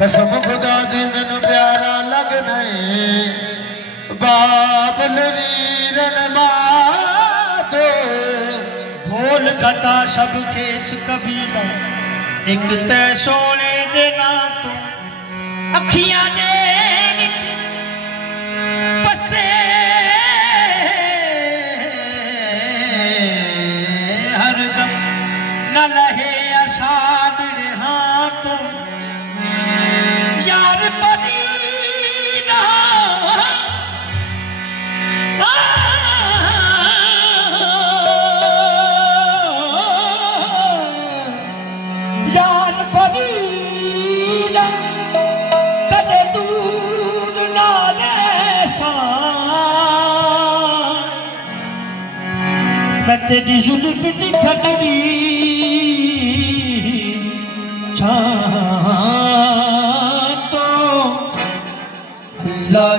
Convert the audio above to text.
कसम खुदा दी मैनू प्यारा लगना है बाबल वीरन माधो भोल गता सब खेस कबीला एक तै सोने दे नाम तो अखियां ने विच बसे हरदम न लहे आसाद हाँ तो यार मदीना यार मदीना कदे दूर नाले सा मैं तेरी जुल्फ दी खटड़ी छा तो अल्लाह